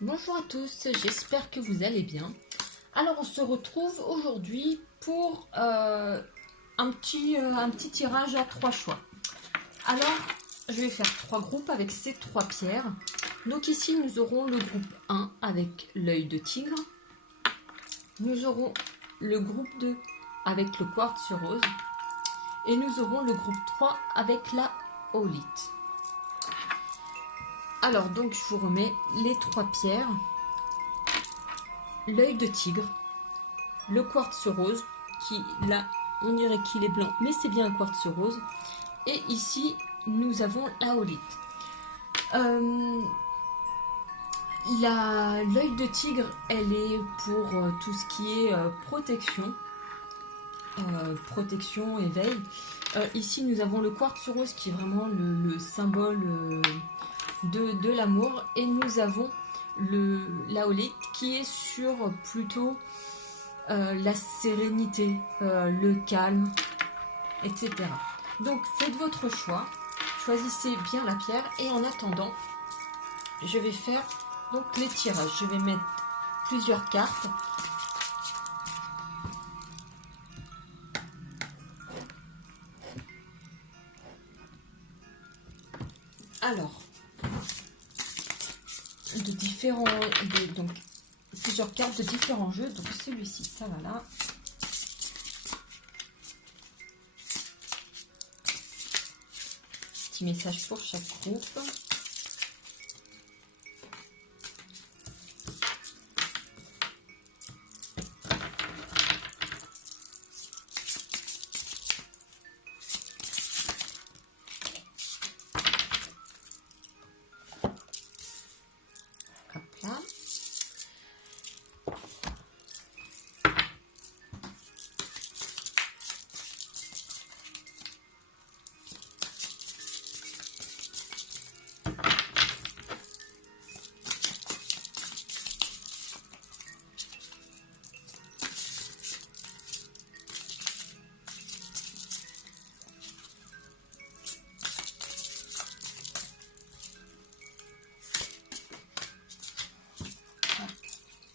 Bonjour à tous, j'espère que vous allez bien. Alors on se retrouve aujourd'hui pour un petit tirage à 3 choix. Alors je vais faire 3 groupes avec ces 3 pierres. Donc ici nous aurons le groupe 1 avec l'œil de tigre. Nous aurons le groupe 2 avec le quartz rose. Et nous aurons le groupe 3 avec la aulite. Alors donc je vous remets les 3 pierres. L'œil de tigre, le quartz rose, qui là on dirait qu'il est blanc, mais c'est bien un quartz rose. Et ici nous avons la aulite. L'œil de tigre, elle est pour tout ce qui est protection, éveil. Ici nous avons le quartz rose qui est vraiment le symbole de l'amour, et nous avons la aulite qui est sur plutôt la sérénité, le calme, etc. Donc faites votre choix, choisissez bien la pierre, et en attendant je vais faire donc les tirages. Je vais mettre plusieurs cartes. Alors donc plusieurs cartes de différents jeux. Donc celui-ci, ça va là. Petit message pour chaque groupe. Hop là.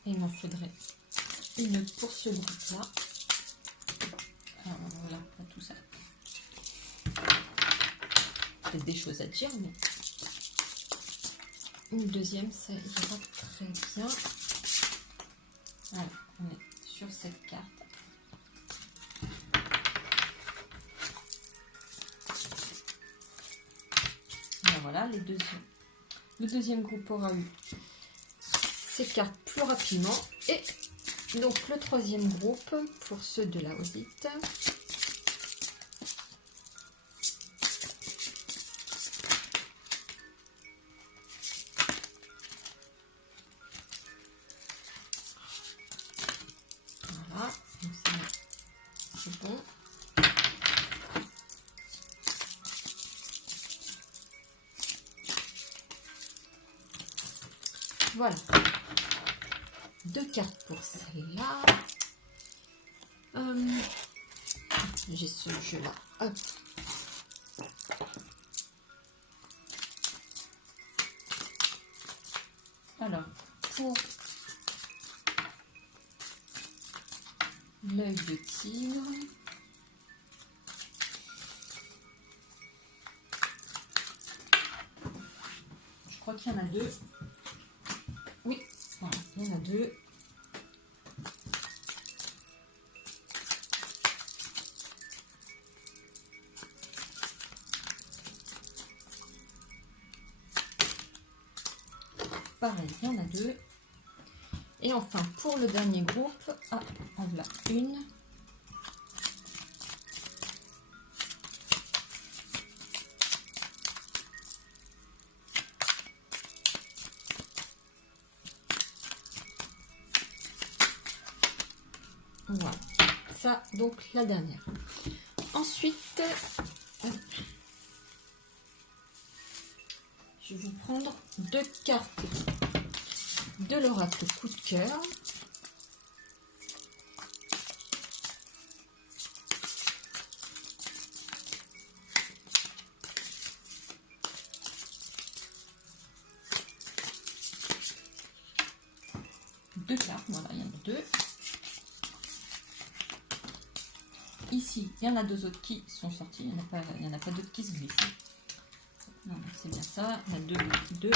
Il m'en faudrait une pour ce groupe-là. Alors voilà, pas tout ça. Peut-être des choses à dire, mais une deuxième, ça ira très bien. Voilà, on est sur cette carte. Et voilà, le deuxième groupe aura eu ces cartes plus rapidement. Et donc le troisième groupe pour ceux de la audite. Voilà, c'est bon. Voilà. 2 cartes pour celle-là. J'ai ce jeu-là. Hop. Alors, pour l'œil de tigre, je crois qu'il y en a 2. Oui, voilà, il y en a 2. Pareil, il y en a 2. Et enfin, pour le dernier groupe, en voilà une. Voilà, ça donc la dernière. Ensuite, je vais vous prendre 2 cartes de l'oracle coup de cœur. 2 cartes, voilà, il y en a 2. Ici, il y en a 2 autres qui sont sortis, il n'y en a pas d'autres qui se glissent. Non, c'est bien ça, il y en a 2.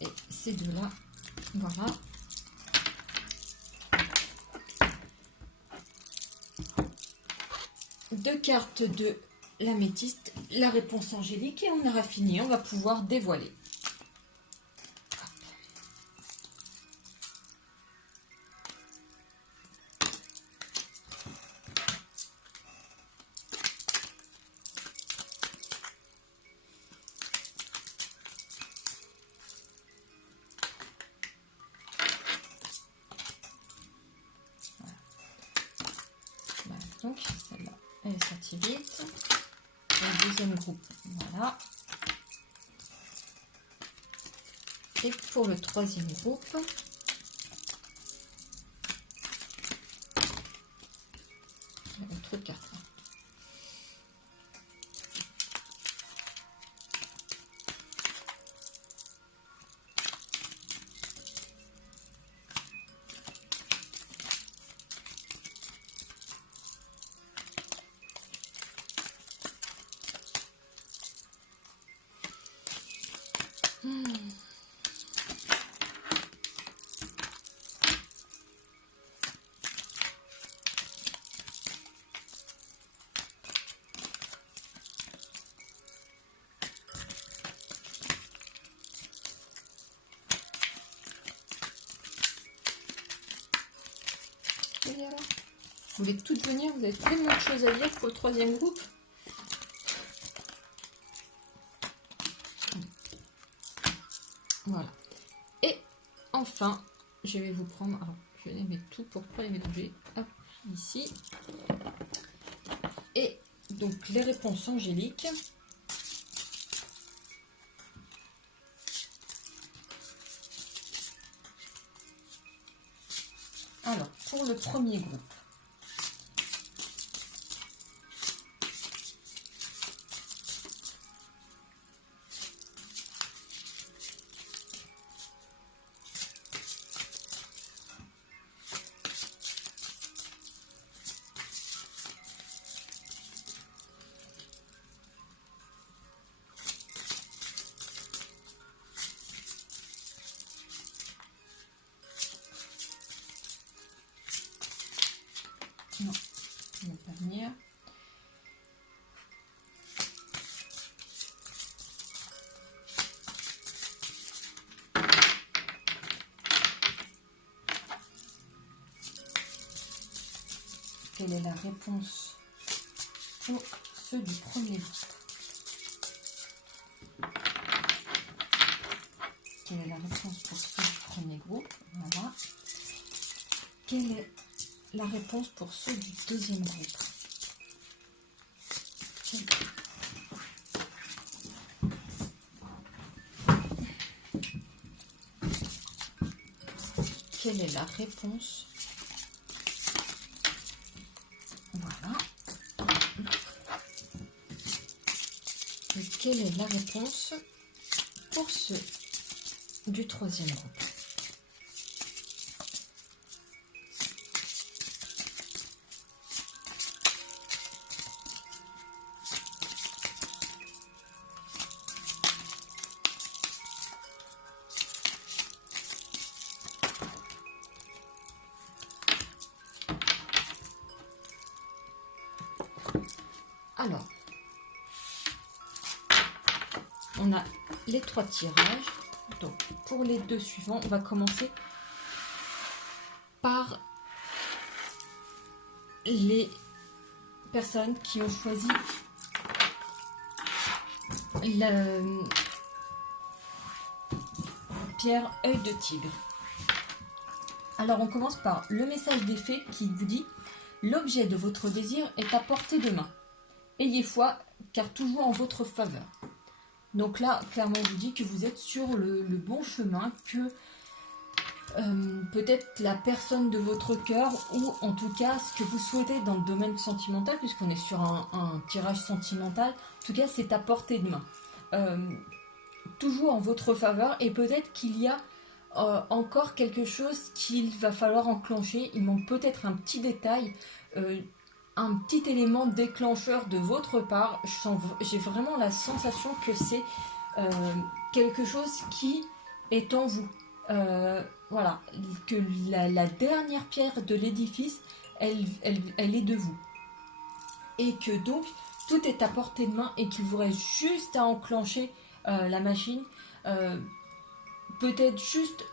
Et ces 2-là, voilà. Deux cartes de l'améthyste, la réponse angélique, et on aura fini, on va pouvoir dévoiler. Voilà. Donc celle-là, elle est sortie vite. Le deuxième groupe, voilà. Et pour le troisième groupe, il y a trop de cartes là. Et alors, vous voulez toutes venir, vous avez tellement de choses à dire pour le troisième groupe. Voilà. Et enfin, je vais vous prendre, alors je les mets tout pour ne pas les mélanger. Hop, ici. Et donc les réponses angéliques. Alors, pour le premier groupe, non, je ne vais pas venir. Quelle est la réponse pour ceux du premier groupe? Quelle est la réponse pour ceux du premier groupe? Voilà. Quelle est la réponse pour ceux du deuxième groupe? Quelle est la réponse? Voilà. Et quelle est la réponse pour ceux du troisième groupe? Alors, on a les 3 tirages. Donc, pour les 2 suivants, on va commencer par les personnes qui ont choisi la pierre œil de tigre. Alors, on commence par le message des fées qui vous dit « L'objet de votre désir est à portée de main. Ayez foi, car tout joue en votre faveur. » Donc là, clairement, on vous dit que vous êtes sur le bon chemin, que peut-être la personne de votre cœur, ou en tout cas ce que vous souhaitez dans le domaine sentimental, puisqu'on est sur un tirage sentimental, en tout cas c'est à portée de main. toujours en votre faveur et peut-être qu'il y a encore quelque chose qu'il va falloir enclencher. Il manque peut-être un petit détail, un petit élément déclencheur de votre part. J'ai vraiment la sensation que c'est quelque chose qui est en vous. Voilà, que la dernière pierre de l'édifice, elle est de vous. Et que donc, tout est à portée de main et qu'il vous reste juste à enclencher la machine. Peut-être juste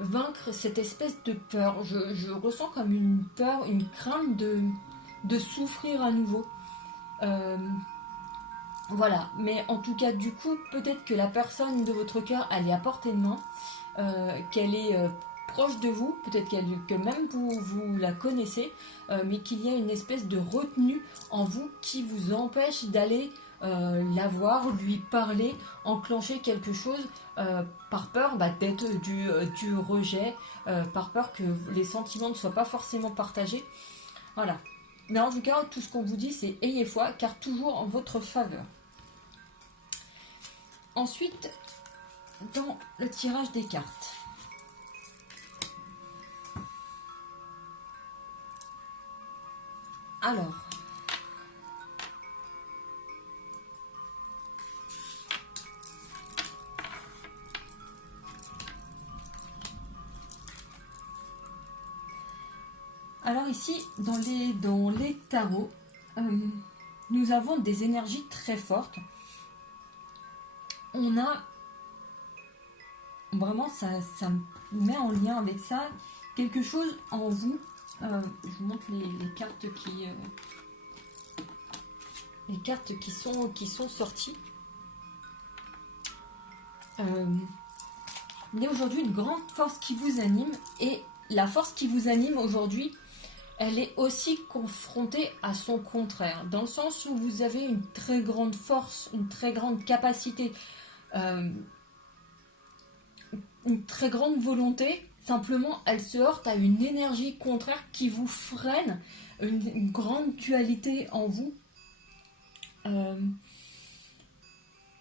vaincre cette espèce de peur. Je ressens comme une peur, une crainte de souffrir à nouveau. Voilà, mais en tout cas, du coup, peut-être que la personne de votre cœur, elle est à portée de main, qu'elle est proche de vous, peut-être que même vous la connaissez, mais qu'il y a une espèce de retenue en vous qui vous empêche d'aller la voir, lui parler, enclencher quelque chose par peur d'être du rejet, par peur que les sentiments ne soient pas forcément partagés. Voilà. Mais en tout cas, tout ce qu'on vous dit, c'est ayez foi, car toujours en votre faveur. Ensuite, dans le tirage des cartes. Alors ici, dans les tarots, nous avons des énergies très fortes. On a vraiment, ça me met en lien avec ça, quelque chose en vous. Je vous montre les cartes qui sont sorties. Il y a aujourd'hui une grande force qui vous anime, et la force qui vous anime aujourd'hui, elle est aussi confrontée à son contraire, dans le sens où vous avez une très grande force, une très grande capacité, une très grande volonté. Simplement, elle se heurte à une énergie contraire qui vous freine, une grande dualité en vous. Je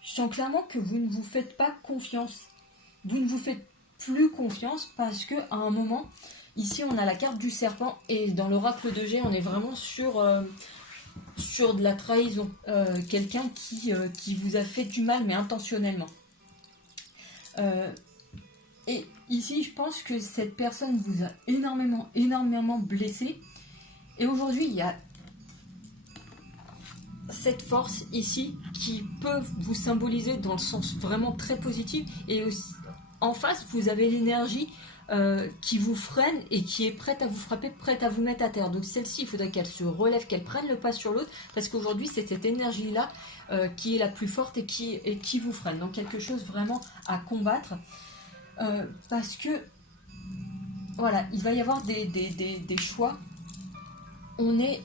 sens clairement que vous ne vous faites pas confiance. Vous ne vous faites plus confiance parce que à un moment, ici on a la carte du serpent, et dans l'oracle de G, on est vraiment sur de la trahison. Quelqu'un qui vous a fait du mal, mais intentionnellement. Et ici, je pense que cette personne vous a énormément blessé. Et aujourd'hui, il y a cette force ici qui peut vous symboliser dans le sens vraiment très positif. Et aussi, en face, vous avez l'énergie qui vous freine et qui est prête à vous frapper, prête à vous mettre à terre. Donc celle-ci, il faudrait qu'elle se relève, qu'elle prenne le pas sur l'autre, parce qu'aujourd'hui, c'est cette énergie-là qui est la plus forte et qui vous freine. Donc quelque chose vraiment à combattre. Parce que voilà, il va y avoir des choix. On est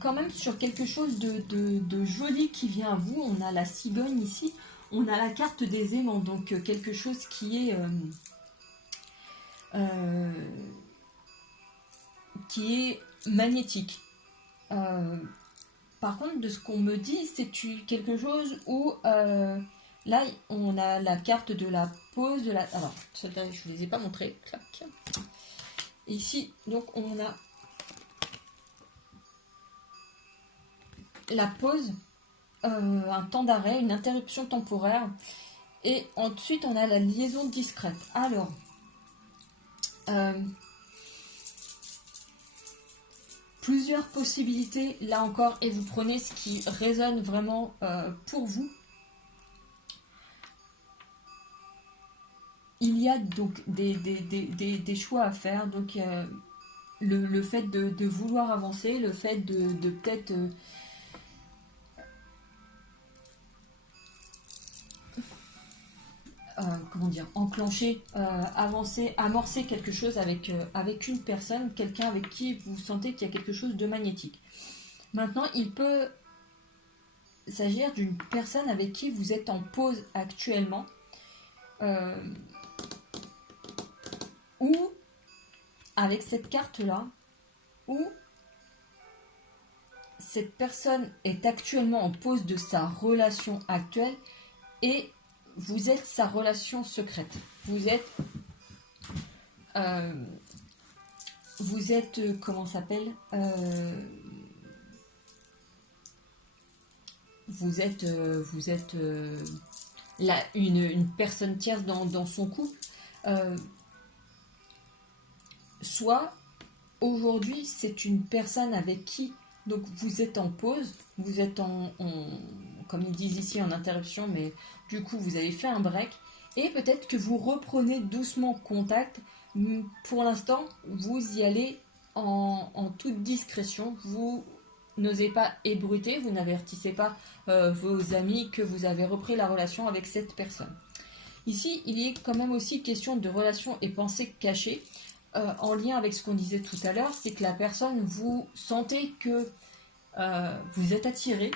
quand même sur quelque chose de joli qui vient à vous. On a la cigogne ici, on a la carte des aimants, donc quelque chose qui est magnétique. Par contre, de ce qu'on me dit, c'est quelque chose où là, on a la carte de la pause, alors, celle-là, je ne les ai pas montrées. Clac. Ici, donc, on a la pause, un temps d'arrêt, une interruption temporaire. Et ensuite, on a la liaison discrète. Alors, plusieurs possibilités, là encore, et vous prenez ce qui résonne vraiment pour vous. Il y a donc des choix à faire. Donc, le fait de vouloir avancer, le fait de peut-être enclencher, avancer, amorcer quelque chose avec une personne, quelqu'un avec qui vous sentez qu'il y a quelque chose de magnétique. Maintenant, il peut s'agir d'une personne avec qui vous êtes en pause actuellement, ou avec cette carte-là, ou cette personne est actuellement en pause de sa relation actuelle et vous êtes sa relation secrète. Comment ça s'appelle Vous êtes là, une personne tierce dans son couple. Soit aujourd'hui, c'est une personne avec qui donc vous êtes en pause, vous êtes comme ils disent ici, en interruption, mais du coup, vous avez fait un break, et peut-être que vous reprenez doucement contact. Pour l'instant, vous y allez en toute discrétion, vous n'osez pas ébruiter, vous n'avertissez pas vos amis que vous avez repris la relation avec cette personne. Ici, il y est quand même aussi question de relations et pensées cachées. En lien avec ce qu'on disait tout à l'heure, c'est que la personne, vous sentez que vous êtes attiré,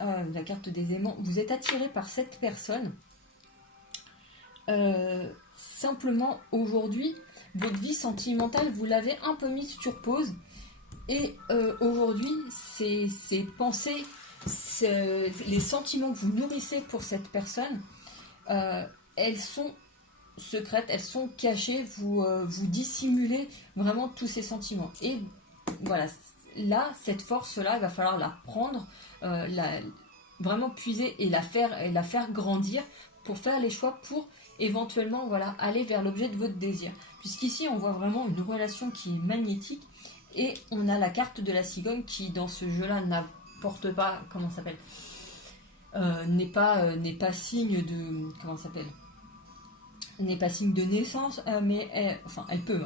la carte des aimants, vous êtes attiré par cette personne. Simplement, aujourd'hui, votre vie sentimentale, vous l'avez un peu mise sur pause. Et aujourd'hui, ces pensées, les sentiments que vous nourrissez pour cette personne, elles sont secrètes, elles sont cachées, vous dissimulez vraiment tous ces sentiments. Et voilà, là, cette force-là, il va falloir la prendre, vraiment puiser et la faire grandir pour faire les choix pour éventuellement aller vers l'objet de votre désir. Puisqu'ici, on voit vraiment une relation qui est magnétique et on a la carte de la cigogne qui, dans ce jeu-là, n'apporte pas, comment ça s'appelle, n'est pas signe de, comment ça s'appelle, n'est pas signe de naissance, mais elle peut.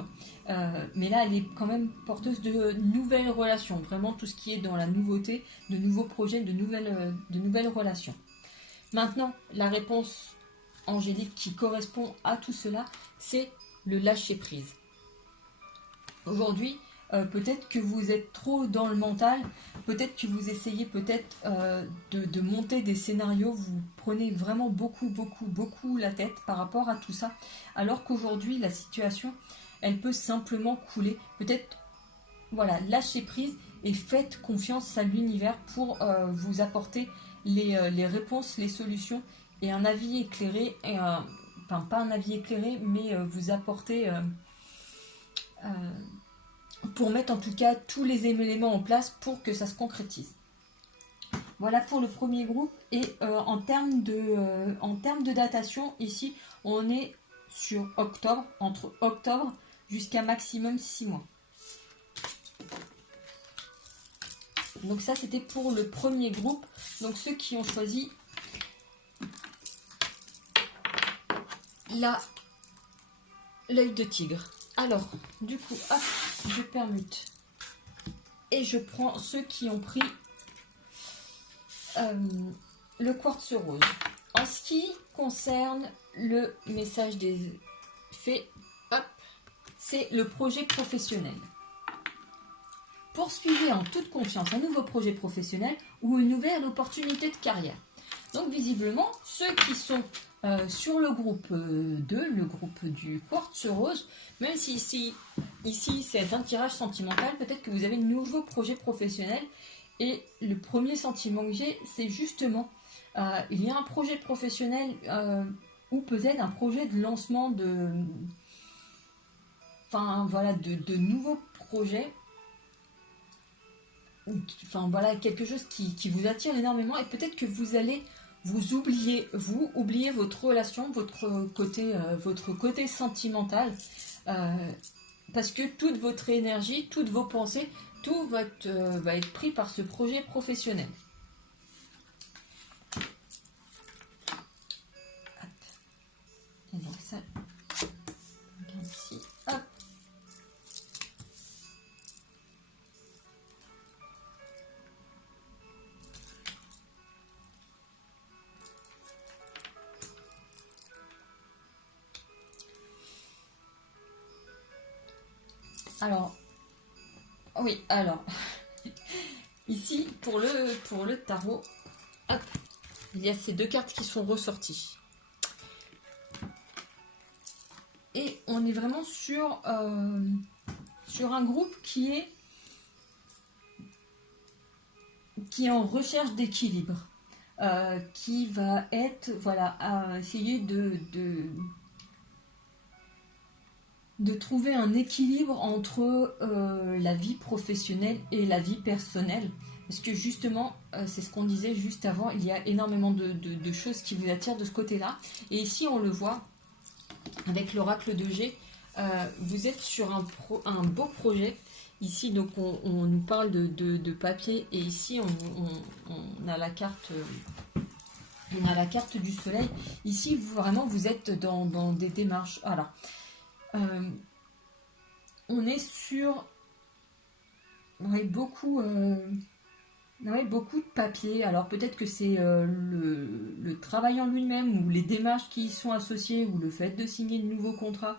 Mais là, elle est quand même porteuse de nouvelles relations. Vraiment, tout ce qui est dans la nouveauté, de nouveaux projets, de nouvelles relations. Maintenant, la réponse angélique qui correspond à tout cela, c'est le lâcher-prise. Aujourd'hui, peut-être que vous êtes trop dans le mental, peut-être que vous essayez de monter des scénarios, vous prenez vraiment beaucoup la tête par rapport à tout ça, alors qu'aujourd'hui la situation, elle peut simplement couler. Peut-être, lâchez prise et faites confiance à l'univers pour vous apporter les réponses, les solutions et un avis éclairé, pas un avis éclairé, mais vous apporter... pour mettre en tout cas tous les éléments en place pour que ça se concrétise. Voilà pour le premier groupe. Et en termes de datation, ici, on est sur octobre, entre octobre jusqu'à maximum 6 mois. Donc ça, c'était pour le premier groupe. Donc ceux qui ont choisi l'œil de tigre. Alors, du coup, hop, je permute. Et je prends ceux qui ont pris le quartz rose. En ce qui concerne le message des fées, hop, c'est le projet professionnel. Poursuivez en toute confiance un nouveau projet professionnel ou une nouvelle opportunité de carrière. Donc visiblement, ceux qui sont sur le groupe 2, le groupe du quartz rose, même si ici c'est un tirage sentimental, peut-être que vous avez de nouveaux projets professionnels. Et le premier sentiment que j'ai, c'est justement, il y a un projet professionnel ou peut-être un projet de lancement de nouveaux projets. Quelque chose qui vous attire énormément, et peut-être que vous allez oublier votre relation, votre côté sentimental, parce que toute votre énergie, toutes vos pensées, tout va être pris par ce projet professionnel. Hop. Et donc ça, regarde ici, hop. Alors, ici, pour le tarot, hop, il y a ces deux cartes qui sont ressorties. Et on est vraiment sur un groupe qui est qui est en recherche d'équilibre, qui va être, voilà, à essayer de trouver un équilibre entre la vie professionnelle et la vie personnelle. Parce que justement, c'est ce qu'on disait juste avant, il y a énormément de choses qui vous attirent de ce côté-là. Et ici, on le voit avec l'oracle de G, vous êtes sur un beau projet. Ici, donc, on nous parle de papier, et ici, on a la carte... on a la carte du soleil. Ici, vraiment, vous êtes dans des démarches. Alors, on est sur beaucoup de papier. Alors, peut-être que c'est le travail en lui-même, ou les démarches qui y sont associées, ou le fait de signer de nouveaux contrats,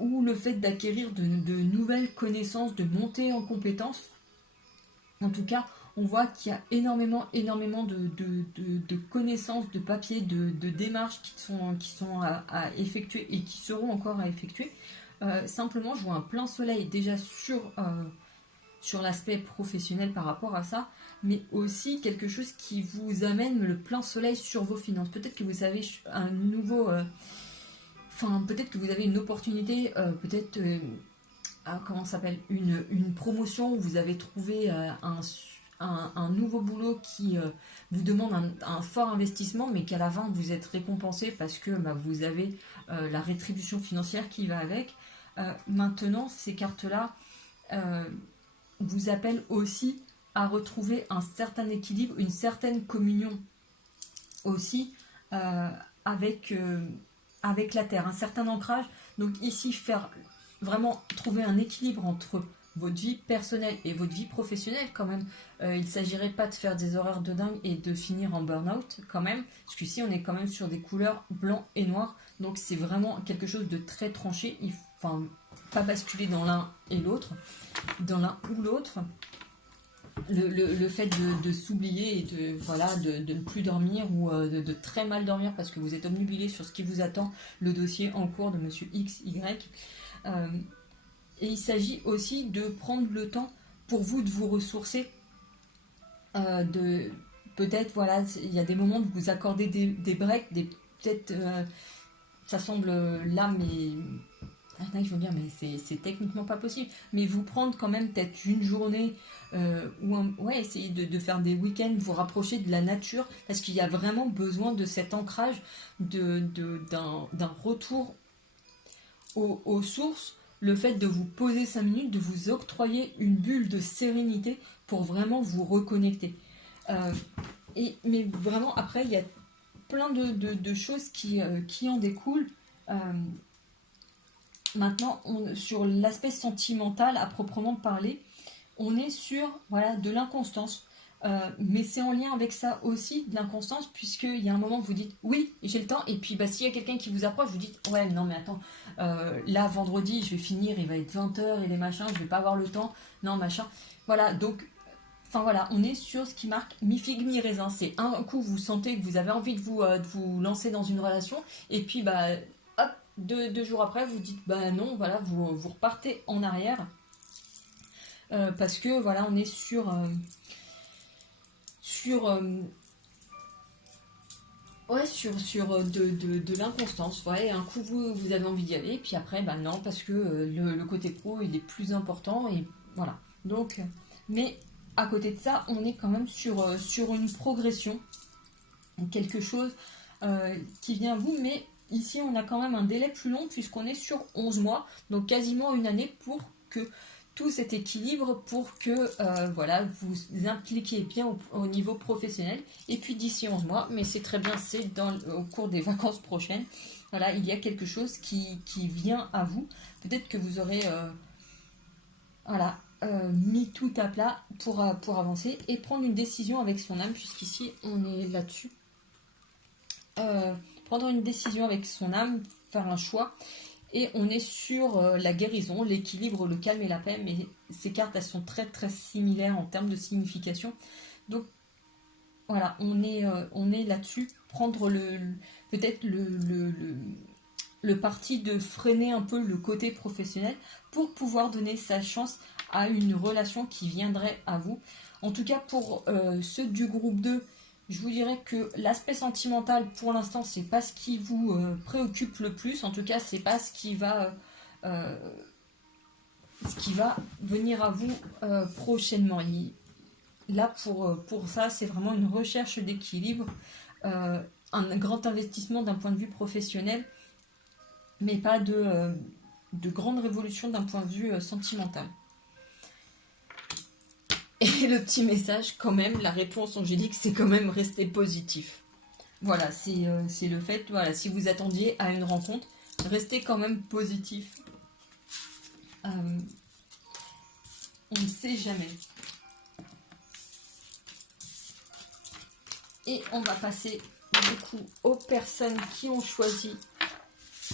ou le fait d'acquérir de nouvelles connaissances, de monter en compétences. En tout cas, on voit qu'il y a énormément de connaissances, de papiers, de démarches qui sont à effectuer et qui seront encore à effectuer. Simplement, je vois un plein soleil déjà sur l'aspect professionnel par rapport à ça, mais aussi quelque chose qui vous amène le plein soleil sur vos finances. Peut-être que vous avez un nouveau... peut-être que vous avez une opportunité, comment ça s'appelle, une promotion où vous avez trouvé un nouveau boulot qui vous demande un fort investissement, mais qu'à la fin vous êtes récompensé parce que vous avez la rétribution financière qui va avec. Maintenant, ces cartes-là vous appellent aussi à retrouver un certain équilibre, une certaine communion aussi avec la terre, un certain ancrage. Donc ici, vraiment trouver un équilibre entre votre vie personnelle et votre vie professionnelle quand même. Il ne s'agirait pas de faire des horaires de dingue et de finir en burn-out quand même, parce qu'ici on est quand même sur des couleurs blanc et noir, donc c'est vraiment quelque chose de très tranché. Pas basculer dans l'un et l'autre, dans l'un ou l'autre. Le fait de s'oublier et de ne plus dormir, ou de très mal dormir parce que vous êtes obnubilé sur ce qui vous attend, le dossier en cours de monsieur XY. Et il s'agit aussi de prendre le temps pour vous de vous ressourcer, peut-être, il y a des moments de vous accorder des breaks, peut-être ça semble là, mais ils vont dire mais c'est techniquement pas possible, mais vous prendre quand même peut-être une journée essayer de faire des week-ends, vous rapprocher de la nature, parce qu'il y a vraiment besoin de cet ancrage, d'un retour aux sources, le fait de vous poser 5 minutes, de vous octroyer une bulle de sérénité pour vraiment vous reconnecter. Mais vraiment, après, il y a plein de choses qui en découlent. Maintenant, sur l'aspect sentimental, à proprement parler, on est sur de l'inconstance. Mais c'est en lien avec ça aussi, de l'inconstance, puisqu'il y a un moment où vous dites oui, j'ai le temps, et puis s'il y a quelqu'un qui vous approche, vous dites ouais, non mais attends, là vendredi je vais finir, il va être 20h et les machins, je vais pas avoir le temps, non machin. Voilà, donc on est sur ce qui marque mi-figue, mi-raisin. C'est un coup vous sentez que vous avez envie de vous lancer dans une relation, et puis hop, deux jours après vous dites non, vous repartez en arrière. Parce que on est sur de l'inconstance. Un coup vous avez envie d'y aller, puis après non, parce que le côté pro il est plus important, et voilà. Donc, mais à côté de ça, on est quand même sur une progression, quelque chose qui vient à vous, mais ici on a quand même un délai plus long, puisqu'on est sur 11 mois, donc quasiment une année pour que tout cet équilibre, pour que vous impliquiez bien au niveau professionnel. Et puis d'ici 11 mois, mais c'est très bien, c'est au cours des vacances prochaines, il y a quelque chose qui vient à vous. Peut-être que vous aurez mis tout à plat pour avancer et prendre une décision avec son âme, puisqu'ici on est là-dessus. Prendre une décision avec son âme, faire un choix. Et on est sur la guérison, l'équilibre, le calme et la paix. Mais ces cartes, elles sont très très similaires en termes de signification. Donc voilà, on est là-dessus. Prendre peut-être le parti de freiner un peu le côté professionnel pour pouvoir donner sa chance à une relation qui viendrait à vous. En tout cas, pour ceux du groupe 2, je vous dirais que l'aspect sentimental, pour l'instant, c'est pas ce qui vous préoccupe le plus. En tout cas, c'est pas ce qui va venir à vous prochainement. Là, pour ça, c'est vraiment une recherche d'équilibre, un grand investissement d'un point de vue professionnel, mais pas de grande révolution d'un point de vue sentimental. Et le petit message, quand même, la réponse angélique, c'est quand même rester positif. Voilà, c'est le fait, voilà, si vous attendiez à une rencontre, restez quand même positif. On ne sait jamais. Et on va passer du coup aux personnes qui ont choisi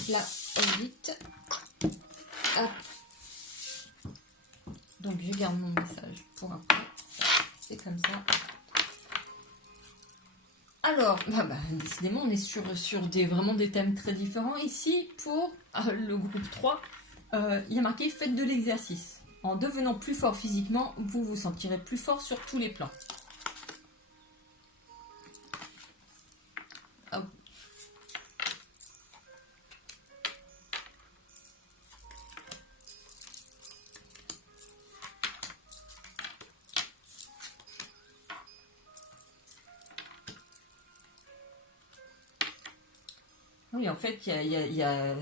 la 8. Hop. Donc je garde mon message pour après. C'est comme ça. Alors, décidément, on est sur vraiment des thèmes très différents. Ici, pour le groupe 3, il y a marqué « Faites de l'exercice. En devenant plus fort physiquement, vous vous sentirez plus fort sur tous les plans. » Oui, en fait, il y a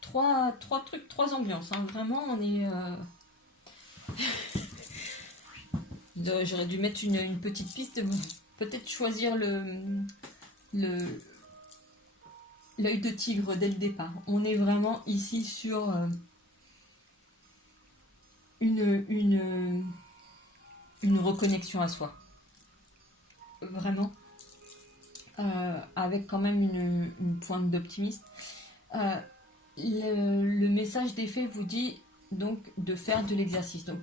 trois trucs, trois ambiances. Hein. Vraiment, on est... J'aurais dû mettre une petite piste. Peut-être choisir l'œil de tigre dès le départ. On est vraiment ici sur une reconnexion à soi. Vraiment. Avec quand même une pointe d'optimisme. Le message des fées vous dit donc de faire de l'exercice. Donc,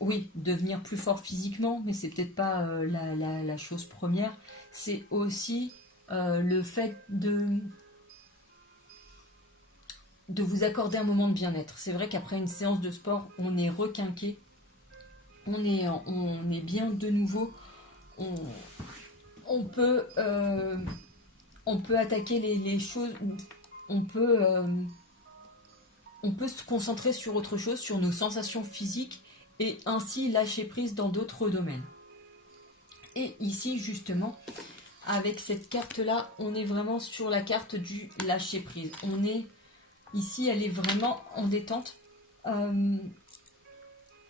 oui, devenir plus fort physiquement, mais c'est peut-être pas la chose première. C'est aussi le fait de vous accorder un moment de bien-être. C'est vrai qu'après une séance de sport, on est requinqué, on est bien de nouveau, on peut attaquer les choses, on peut se concentrer sur autre chose, sur nos sensations physiques, et ainsi lâcher prise dans d'autres domaines. Et ici, justement, avec cette carte-là, on est vraiment sur la carte du lâcher prise. On est ici, elle est vraiment en détente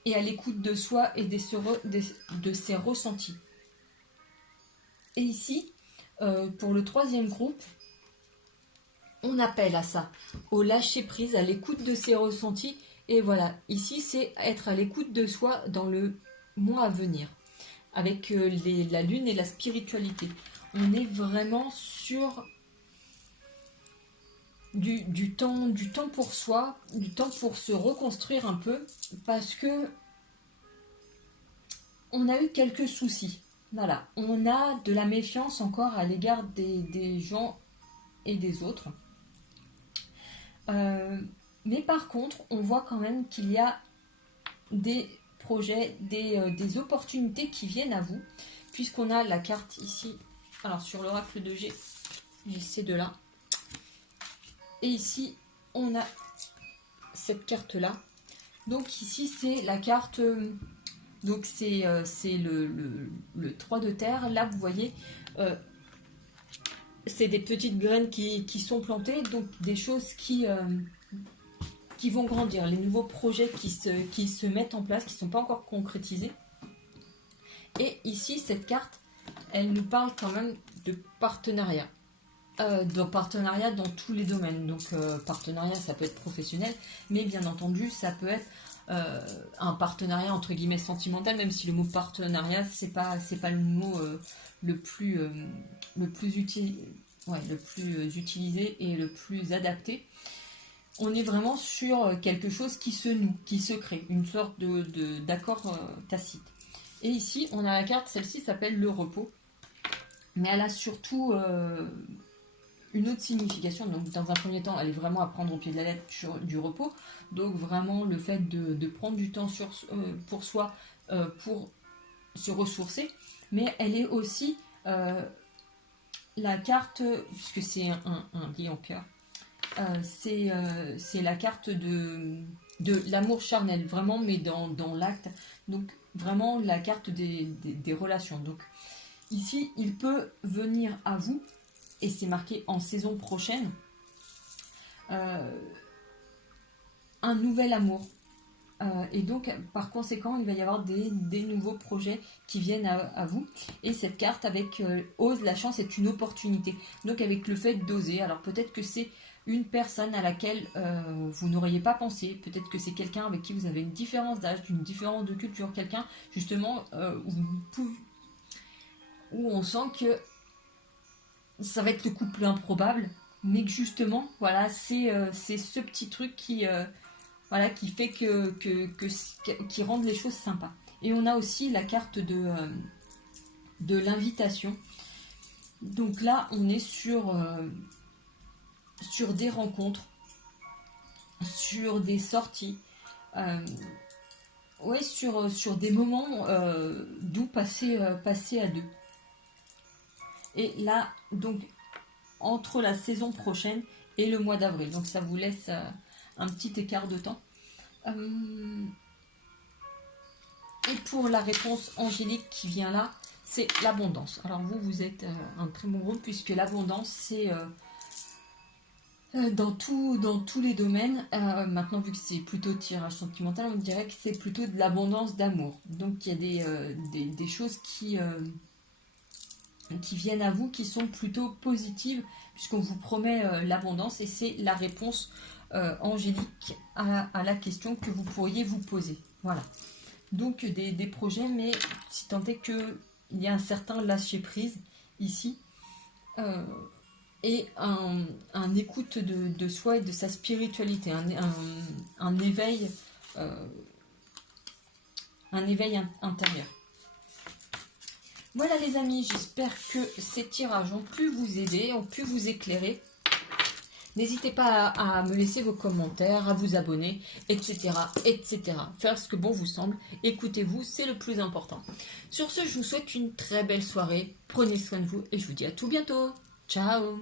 et à l'écoute de soi et de ses ressentis. Et ici, pour le troisième groupe, on appelle à ça, au lâcher prise, à l'écoute de ses ressentis. Et voilà, ici, c'est être à l'écoute de soi dans le mois à venir, avec la lune et la spiritualité. On est vraiment sur du temps pour soi, du temps pour se reconstruire un peu, parce que on a eu quelques soucis. Voilà, on a de la méfiance encore à l'égard des gens et des autres. Mais par contre, on voit quand même qu'il y a des projets, des opportunités qui viennent à vous, puisqu'on a la carte ici. Alors sur l'oracle de G, j'ai ces deux-là. Et ici, on a cette carte-là. Donc ici, c'est la carte... donc c'est le 3 de terre. Là, vous voyez... c'est des petites graines qui sont plantées, donc des choses qui vont grandir, les nouveaux projets qui se mettent en place, qui ne sont pas encore concrétisés. Et ici, cette carte, elle nous parle quand même de partenariat. De partenariat dans tous les domaines. Donc partenariat, ça peut être professionnel, mais bien entendu, ça peut être un partenariat entre guillemets sentimental, même si le mot partenariat, c'est pas le mot le plus utilisé et le plus adapté. On est vraiment sur quelque chose qui se noue, qui se crée, une sorte d'accord tacite. Et ici, on a la carte, celle-ci s'appelle le repos, mais elle a surtout une autre signification. Donc dans un premier temps, elle est vraiment à prendre au pied de la lettre sur du repos. Donc vraiment le fait de prendre du temps pour soi, pour se ressourcer. Mais elle est aussi la carte, puisque c'est un dé en cœur, c'est la carte de l'amour charnel, vraiment, mais dans l'acte. Donc vraiment la carte des relations. Donc ici, il peut venir à vous, et c'est marqué en saison prochaine, un nouvel amour. Et donc, par conséquent, il va y avoir des nouveaux projets qui viennent à vous. Et cette carte avec Ose, la chance est une opportunité. Donc, avec le fait d'oser, alors peut-être que c'est une personne à laquelle vous n'auriez pas pensé. Peut-être que c'est quelqu'un avec qui vous avez une différence d'âge, une différence de culture. Quelqu'un, justement, où on sent que ça va être le couple improbable. Mais que justement, voilà, c'est ce petit truc voilà, qui fait qui rendent les choses sympas. Et on a aussi la carte de l'invitation. Donc là, on est sur des rencontres, sur des sorties, ouais, sur des moments doux passés à deux. Et là, donc, entre la saison prochaine et le mois d'avril. Donc ça vous laisse un petit écart de temps. Et pour la réponse angélique qui vient là, c'est l'abondance. Alors vous êtes un très bon groupe, puisque l'abondance, c'est dans tous les domaines. Maintenant, vu que c'est plutôt tirage sentimental, on dirait que c'est plutôt de l'abondance d'amour. Donc il y a des choses qui viennent à vous, qui sont plutôt positives, puisqu'on vous promet l'abondance, et c'est la réponse angélique à la question que vous pourriez vous poser. Voilà. Donc des projets, mais si tant est qu'il y a un certain lâcher-prise ici, et un écoute de soi et de sa spiritualité, un éveil intérieur. Voilà les amis, j'espère que ces tirages ont pu vous aider, ont pu vous éclairer. N'hésitez pas à me laisser vos commentaires, à vous abonner, etc., etc. Faire ce que bon vous semble. Écoutez-vous, c'est le plus important. Sur ce, je vous souhaite une très belle soirée. Prenez soin de vous et je vous dis à tout bientôt. Ciao!